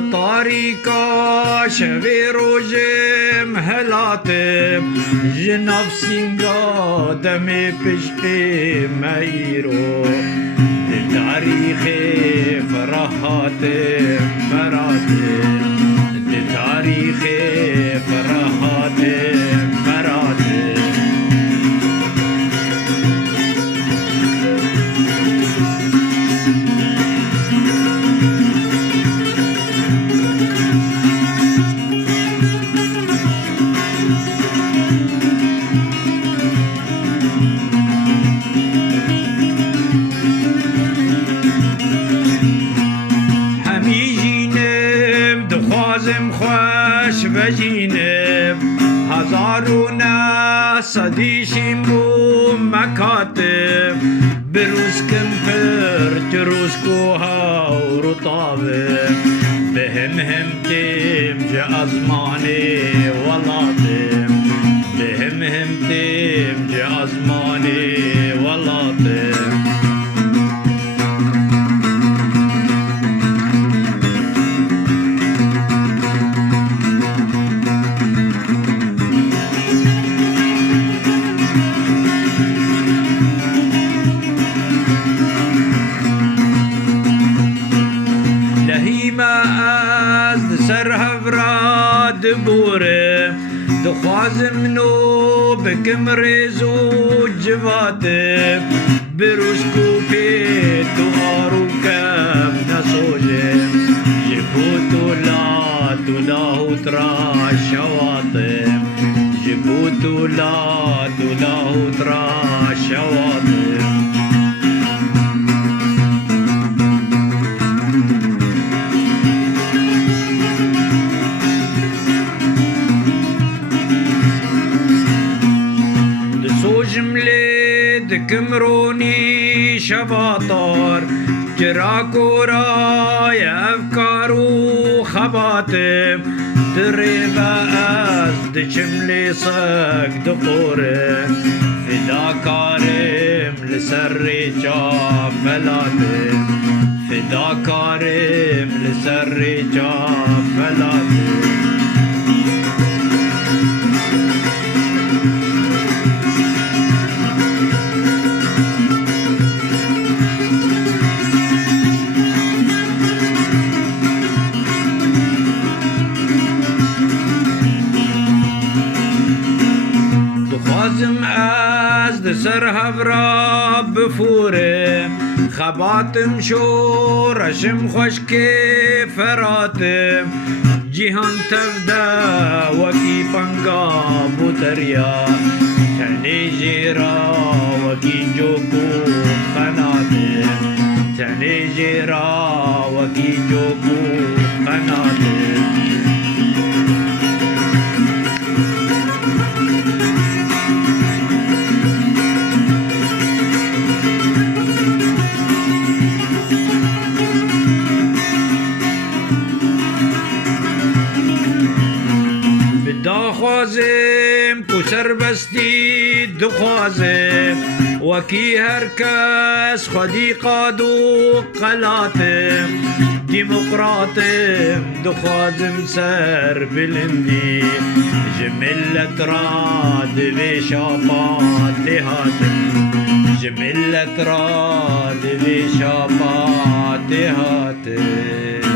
تاریکا شوی روژم هلاتم جناب سینگا دم پشت میرو تاریخ فرحاتم فراتم تاریخ فرحاتم فراتم بجینم هزارونه صدیشیم بو مکاتب بروز کم پر تروز کوها و رطابه بهم هم تیم جا ازمانی ولاتم بهم هم تیم جا ازمانی ولاتم بوره دخوازم نو بکم ریزو جواته بروش کوپی تو آرو کم نسوجه جبوتو لا هترا شواته جبوتو لا هترا شواته دكمروني شباطر جراكو راي أفكار وخباتم تريبا أز دشملي صق دقورم فدا كارم لسري جاب بلاتم فدا كارم لسري جاب بلاتم خازم از سر هفرا بفوره خباتم شورشم خشک فراتم جهان تفدا وکی پنگا بوتریا تنی جیرا وکی جوکو قناتم تنی جیرا وکی جوکو قناتم خوازم کسر بستی دخوازم وکی هر کس خودی قادو قلاتم ديمقراطم دخوازم سر بلندي جملت راد بشابات هاتم جملت راد بشابات هاتم